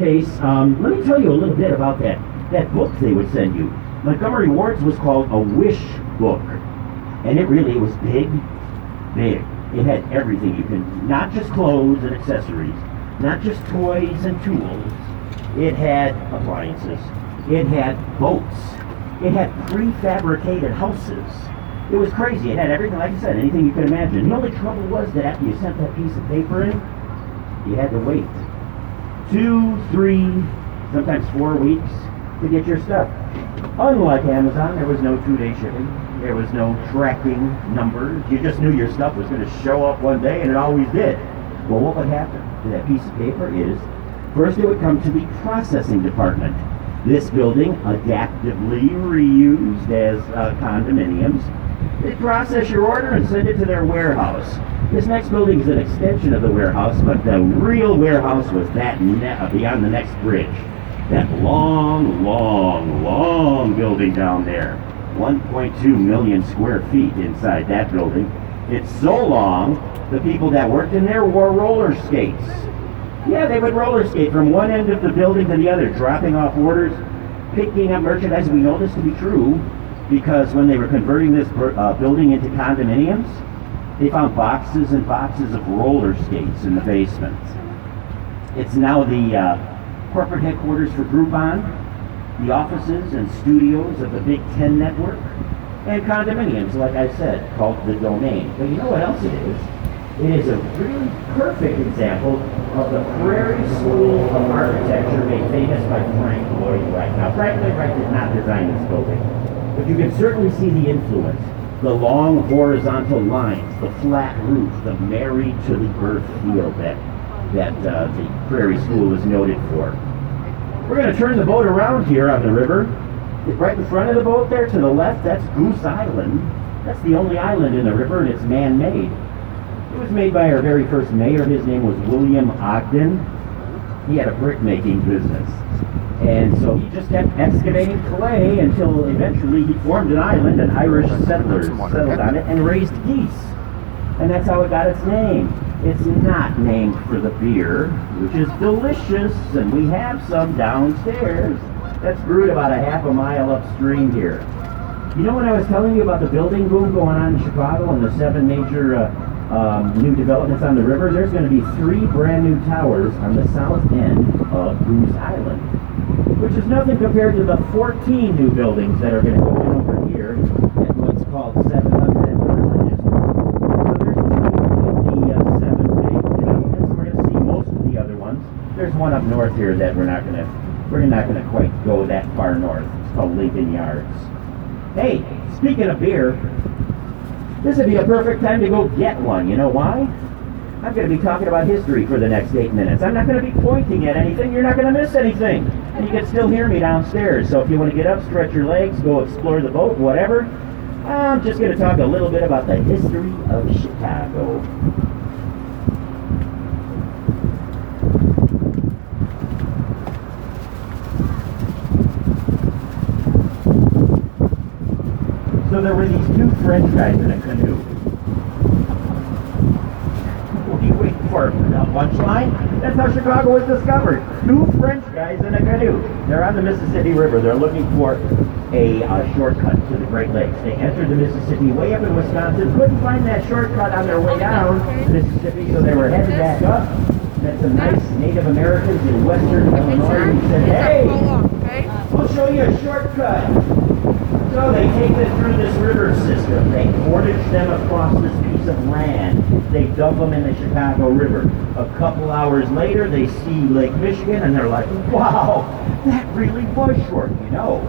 case, let me tell you a little bit about that book they would send you. Montgomery Ward's was called a wish book. And it was big, big. It had everything you can, not just clothes and accessories, not just toys and tools. It had appliances. It had boats. It had prefabricated houses. It was crazy. It had everything, like I said, anything you could imagine. The only trouble was that after you sent that piece of paper in, you had to wait 2, 3, sometimes 4 weeks to get your stuff. Unlike Amazon, there was no 2-day shipping. There was no tracking numbers. You just knew your stuff was going to show up one day, and it always did. Well, what would happen to that piece of paper is, first it would come to the processing department. This building, adaptively reused as condominiums, they process your order and send it to their warehouse. This next building is an extension of the warehouse, but the real warehouse was that beyond the next bridge. That long, long, long building down there. 1.2 million square feet inside that building. It's so long, the people that worked in there wore roller skates. Yeah, they would roller skate from one end of the building to the other, dropping off orders, picking up merchandise. We know this to be true because when they were converting this building into condominiums, they found boxes and boxes of roller skates in the basement. It's now the corporate headquarters for Groupon, the offices and studios of the Big Ten network, and condominiums, like I said, called The Domain. But you know what else it is? It is a really perfect example of the Prairie School of Architecture made famous by Frank Lloyd Wright. Now, Frank Lloyd Wright did not design this building, but you can certainly see the influence. The long horizontal lines, the flat roof, the married to the earth feel that the Prairie School is noted for. We're going to turn the boat around here on the river. Right in front of the boat there to the left, that's Goose Island. That's the only island in the river, and it's man-made. It was made by our very first mayor. His name was William Ogden. He had a brick-making business. And so he just kept excavating clay until eventually he formed an island, and Irish settlers settled on it and raised geese. And that's how it got its name. It's not named for the beer, which is delicious, and we have some downstairs. That's brewed about a half a mile upstream here. You know when I was telling you about the building boom going on in Chicago and the 7 major new developments on the river? There's going to be 3 brand new towers on the south end of Goose Island, which is nothing compared to the 14 new buildings that are going to go in over here at what's called 700 and Burgess. So there's 2 of the 7 big developments. We're going to see most of the other ones. There's one up north here that we're not going to quite go that far north. It's called Lincoln Yards. Hey, speaking of beer, this would be a perfect time to go get one. You know why? I'm going to be talking about history for the next 8 minutes. I'm not going to be pointing at anything. You're not going to miss anything. And you can still hear me downstairs. So if you want to get up, stretch your legs, go explore the boat, whatever, I'm just going to talk a little bit about the history of Chicago. So there were these 2 French guys in a canoe. What are you waiting for? A punchline? That's how Chicago was discovered. 2 French guys in a canoe. They're on the Mississippi River. They're looking for a shortcut to the Great Lakes. They entered the Mississippi way up in Wisconsin, couldn't find that shortcut on their way down the Mississippi, so they were headed back up. Met some nice Native Americans in western Illinois who said, hey, we'll show you a shortcut. So they take it through this river system. They portage them across this piece of land. They dump them in the Chicago River. A couple hours later, they see Lake Michigan, and they're like, wow, that really was short. You know,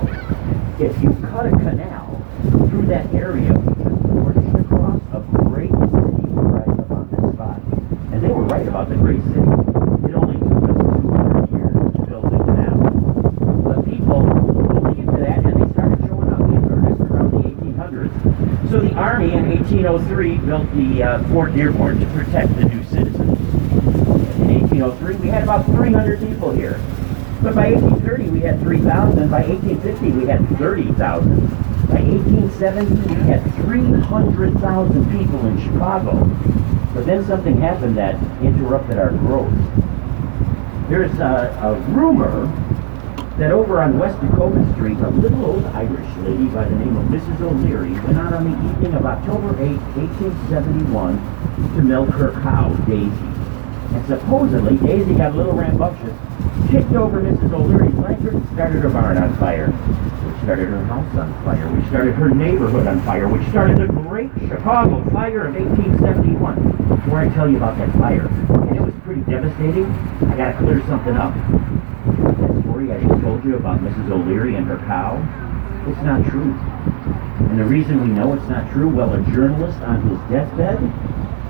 if you cut a canal through that area, we just portaged across a great city right up on this spot. And they were right about the great city. It only took us 200 years to build the canal. But people believed that, and they started showing up in earnest around the 1800s. So the Army in 1803 built the Fort Dearborn to protect the new citizens. In 1803, we had about 300 people here. But by 1830, we had 3,000. By 1850, we had 30,000. By 1870, we had 300,000 people in Chicago. But then something happened that interrupted our growth. There's a rumor that over on West Dakota Street, a little old Irish lady by the name of Mrs. O'Leary went out on the evening of October 8, 1871 to milk her cow, Daisy. And supposedly, Daisy got a little rambunctious, kicked over Mrs. O'Leary's lantern, and started her barn on fire, which started her house on fire, which started her neighborhood on fire, which started the Great Chicago Fire of 1871. Before I tell you about that fire, and it was pretty devastating, I gotta clear something up. That story I just told you about Mrs. O'Leary and her cow, it's not true. And the reason we know it's not true, well, a journalist on his deathbed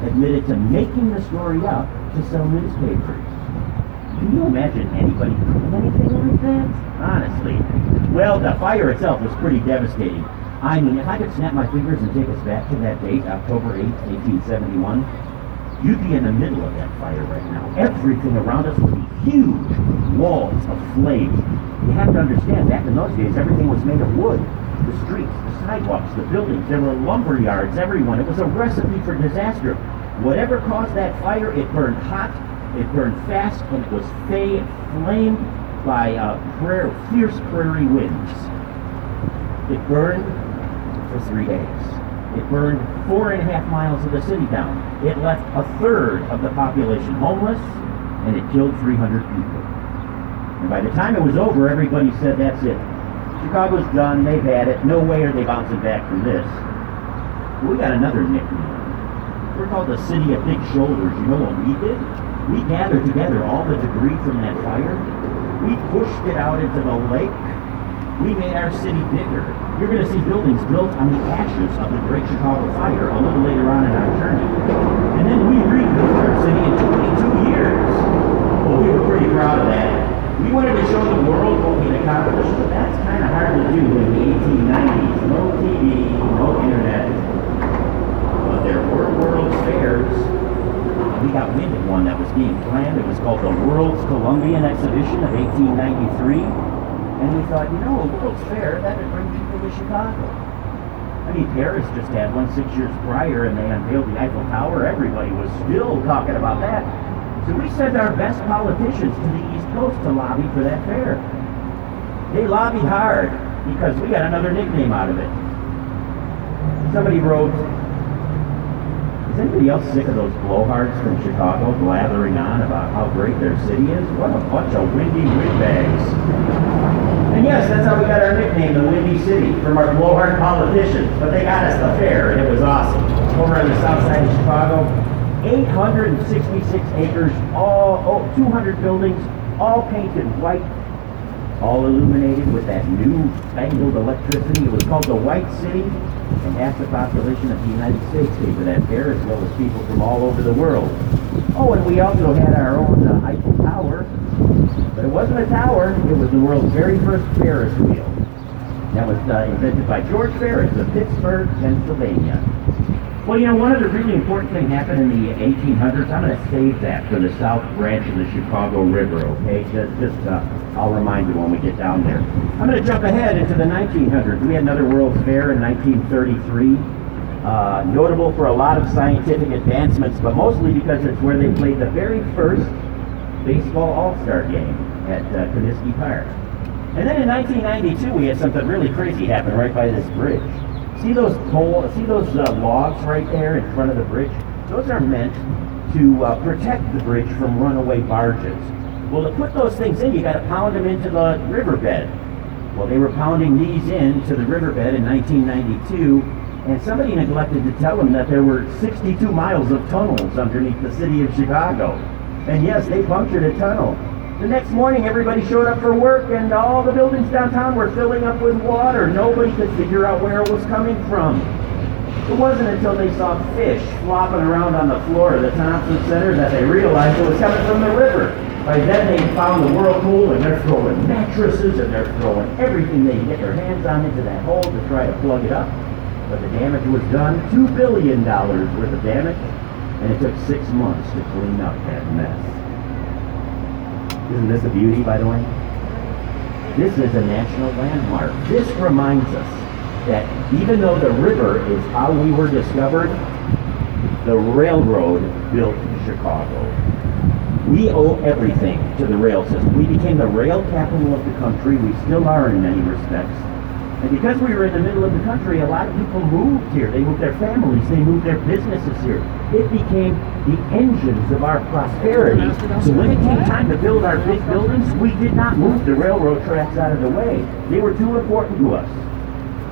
admitted to making the story up to sell newspapers. Can you imagine anybody doing anything like that? Honestly. Well, the fire itself was pretty devastating. I mean, if I could snap my fingers and take us back to that date, October 8, 1871, you'd be in the middle of that fire right now. Everything around us would be huge walls of flames. You have to understand, back in those days, everything was made of wood. The streets, the sidewalks, the buildings, there were lumber yards, everyone. It was a recipe for disaster. Whatever caused that fire, it burned hot, it burned fast, and it was flamed by fierce prairie winds. It burned for 3 days. It burned 4.5 miles of the city down. It left a third of the population homeless, and it killed 300 people. And by the time it was over, everybody said, that's it. Chicago's done, they've had it, no way are they bouncing back from this. We got another nickname. We're called the City of Big Shoulders. You know what we did? We gathered together all the debris from that fire. We pushed it out into the lake. We made our city bigger. You're going to see buildings built on the ashes of the Great Chicago Fire a little later on in our journey. And then we rebuilt our city in 22 years. Well, we were pretty proud of that. We wanted to show the world what we'd accomplished, but that's kind of hard to do in the 1890s. No TV, no internet. But there were World's Fairs. We got wind of one that was being planned. It was called the World's Colombian Exhibition of 1893. And we thought, you know, a World's Fair, that would bring people to Chicago. I mean, Paris just had one 6 years prior, and they unveiled the Eiffel Tower. Everybody was still talking about that. So we sent our best politicians to the East Coast to lobby for that fair. They lobbied hard, because we got another nickname out of it. Somebody wrote, is anybody else sick of those blowhards from Chicago blathering on about how great their city is? What a bunch of windy windbags. And yes, that's how we got our nickname, the Windy City, from our blowhard politicians. But they got us the fair, and it was awesome. Over on the south side of Chicago, 866 acres, 200 buildings, all painted white, all illuminated with that new fangled electricity. It was called the White City, and half the population of the United States came to that fair, as well as people from all over the world. Oh, and we also had our own Eiffel Tower, but it wasn't a tower, it was the world's very first Ferris Wheel. That was invented by George Ferris of Pittsburgh, Pennsylvania. Well, you know, one other really important thing happened in the 1800s. I'm going to save that for the South Branch of the Chicago River, okay? I'll remind you when we get down there. I'm going to jump ahead into the 1900s. We had another World's Fair in 1933. Notable for a lot of scientific advancements, but mostly because it's where they played the very first baseball all-star game at Comiskey Park. And then in 1992, we had something really crazy happen right by this bridge. See those logs right there in front of the bridge? Those are meant to protect the bridge from runaway barges. Well, to put those things in, you got to pound them into the riverbed. Well, they were pounding these into the riverbed in 1992, and somebody neglected to tell them that there were 62 miles of tunnels underneath the city of Chicago. And yes, they punctured a tunnel. The next morning, everybody showed up for work, and all the buildings downtown were filling up with water. Nobody could figure out where it was coming from. It wasn't until they saw fish flopping around on the floor of the Thompson Center that they realized it was coming from the river. By then, they found the whirlpool, and they're throwing mattresses, and they're throwing everything they can get their hands on into that hole to try to plug it up. But the damage was done, $2 billion worth of damage, and it took 6 months to clean up that mess. Isn't this a beauty, by the way? This is a national landmark. This reminds us that even though the river is how we were discovered, the railroad built Chicago. We owe everything to the rail system. We became the rail capital of the country. We still are in many respects. And because we were in the middle of the country, a lot of people moved here. They moved their families. They moved their businesses here. It became the engines of our prosperity. So when it came time to build our big buildings, we did not move the railroad tracks out of the way. They were too important to us.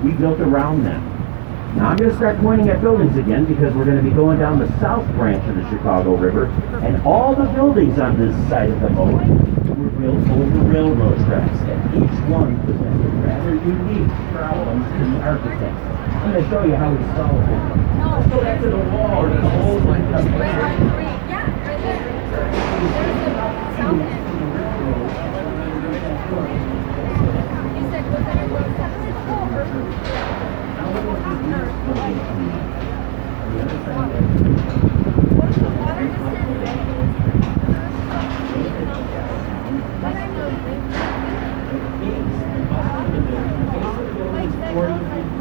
We built around them. Now I'm going to start pointing at buildings again because we're going to be going down the south branch of the Chicago River, and all the buildings on this side of the moat were built over railroad tracks, and each one presented rather unique problems to the architect. I'm going to show you how we solved it. Let's go back to the wall or the whole thing.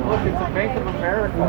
Look, it's the Bank of America.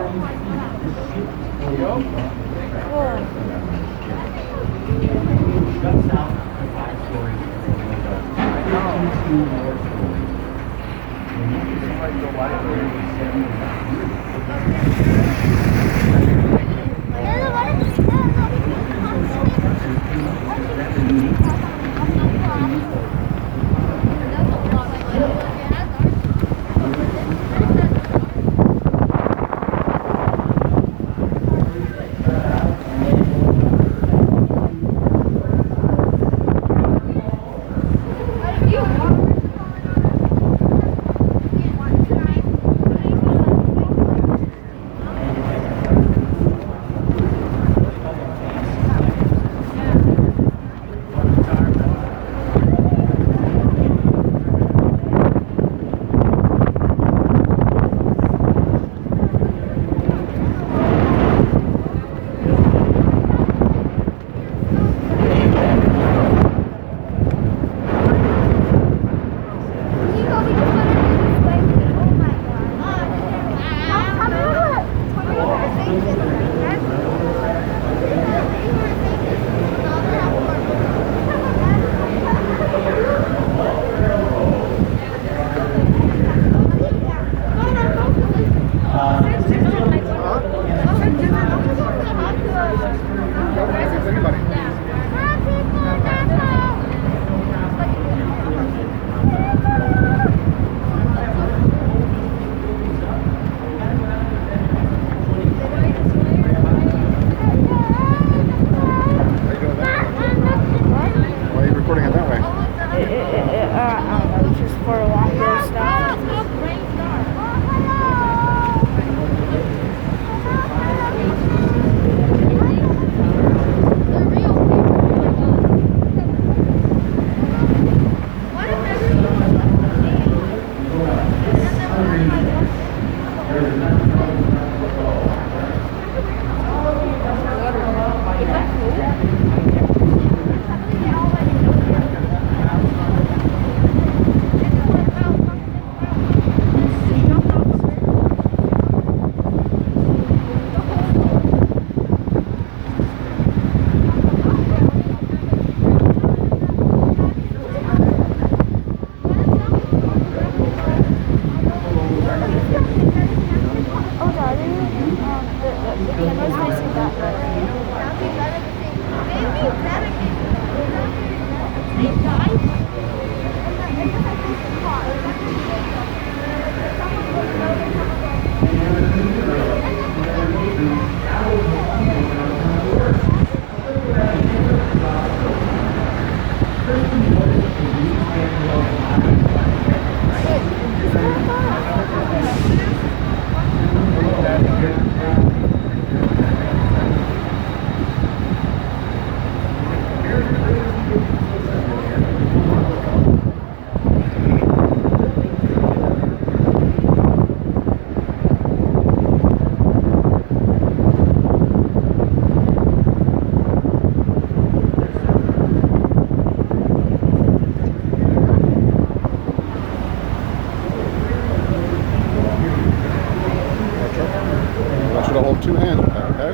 Two hands, okay?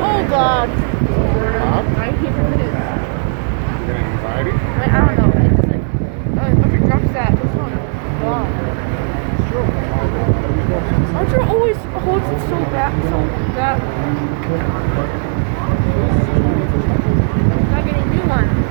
Oh God. Huh? so bad. Not getting a new one.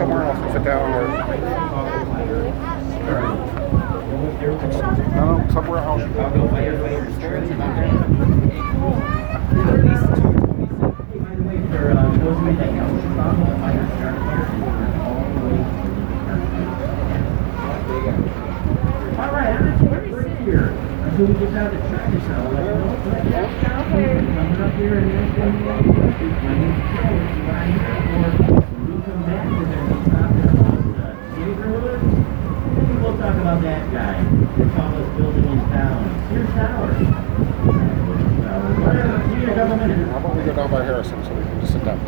somewhere else and sit down or no, somewhere else. Chicago firefighters. Hey, by the way, for those of you that know Chicago, the fire started here and went all the way to the All right, I'm going to take a break here until we get down to Chinatown. Let me know. Coming up here in the next 1 minute. My name's Joe. This is what I'm here for. When we come back, we're going to be talking about neighborhoods. Maybe we'll talk about that guy, the tallest building in town. Sears Tower. Whatever. See you in a couple minutes. How about we go down by Harrison so we can just sit down?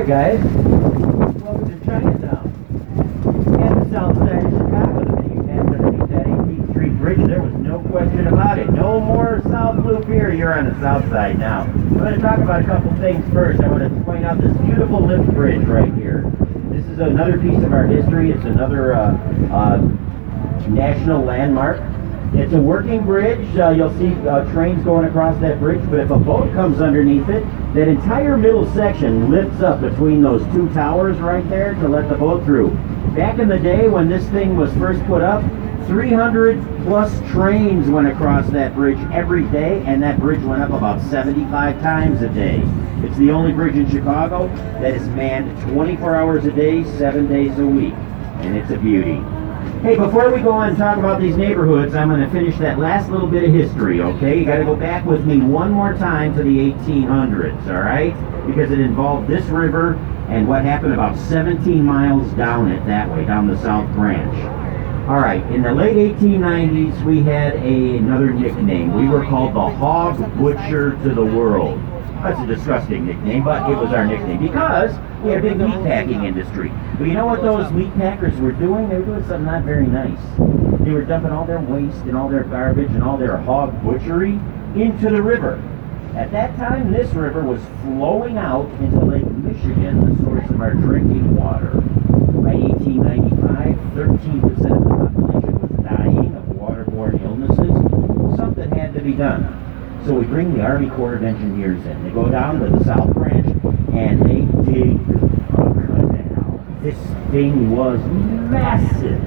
Alright guys, welcome to Chinatown. And the south side of Chicago, the minute you passed underneath that 18th Street Bridge, there was no question about it. No more South Loop here, you're on the south side now. I'm going to talk about a couple things first. I want to point out this beautiful lift bridge right here. This is another piece of our history. It's another national landmark. It's a working bridge. You'll see trains going across that bridge, but if a boat comes underneath it, that entire middle section lifts up between those two towers right there to let the boat through. Back in the day when this thing was first put up, 300 plus trains went across that bridge every day, and that bridge went up about 75 times a day. It's the only bridge in Chicago that is manned 24 hours a day, 7 days a week, and it's a beauty. Hey, before we go on and talk about these neighborhoods, I'm going to finish that last little bit of history, okay? You got to go back with me one more time to the 1800s, all right? Because it involved this river and what happened about 17 miles down it that way, down the South Branch. All right, in the late 1890s, we had another nickname. We were called the Hog Butcher to the World. That's a disgusting nickname, but it was our nickname because we had a big meat packing industry. But you know what those meat packers were doing? They were doing something not very nice. They were dumping all their waste and all their garbage and all their hog butchery into the river. At that time, this river was flowing out into Lake Michigan, the source of our drinking water. By 1895, 13% of the population was dying of waterborne illnesses. Something had to be done. So we bring the Army Corps of Engineers in. They go down to the South Branch and they dig a canal. This thing was massive,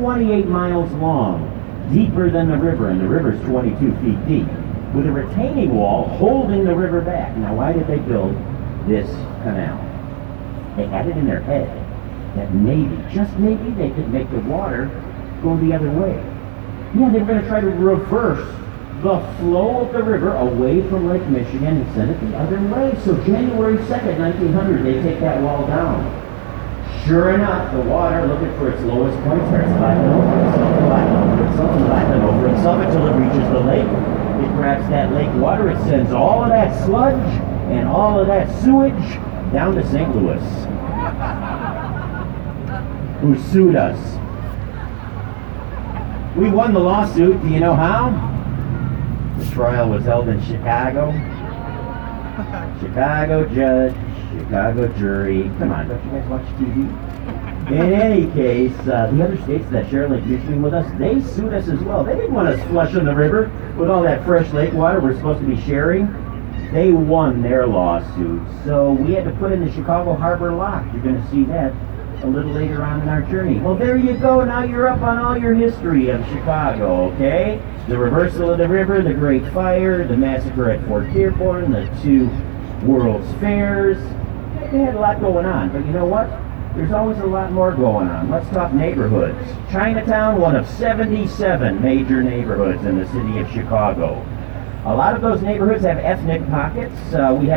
28 miles long, deeper than the river, and the river's 22 feet deep, with a retaining wall holding the river back. Now, why did they build this canal? They had it in their head that maybe, just maybe, they could make the water go the other way. Yeah, they were going to try to reverse the flow of the river away from Lake Michigan and send it the other way. So January 2nd, 1900, they take that wall down. Sure enough, the water, looking for its lowest point, starts lapping over itself and lapping over itself and lapping over itself until it reaches the lake. It grabs that lake water, it sends all of that sludge and all of that sewage down to St. Louis, who sued us. We won the lawsuit. Do you know how? The trial was held in Chicago. Chicago judge, Chicago jury. Come on, don't you guys watch TV? In any case, the other states that share Lake Michigan with us, they sued us as well. They didn't want us flushing the river with all that fresh lake water we're supposed to be sharing. They won their lawsuit. So we had to put in the Chicago Harbor lock. You're going to see that a little later on in our journey. Well, there you go. Now you're up on all your history of Chicago, okay? The reversal of the river, the Great Fire, the massacre at Fort Dearborn, the two World's Fairs. They had a lot going on, but you know what? There's always a lot more going on. Let's talk neighborhoods. Chinatown, one of 77 major neighborhoods in the city of Chicago. A lot of those neighborhoods have ethnic pockets. We have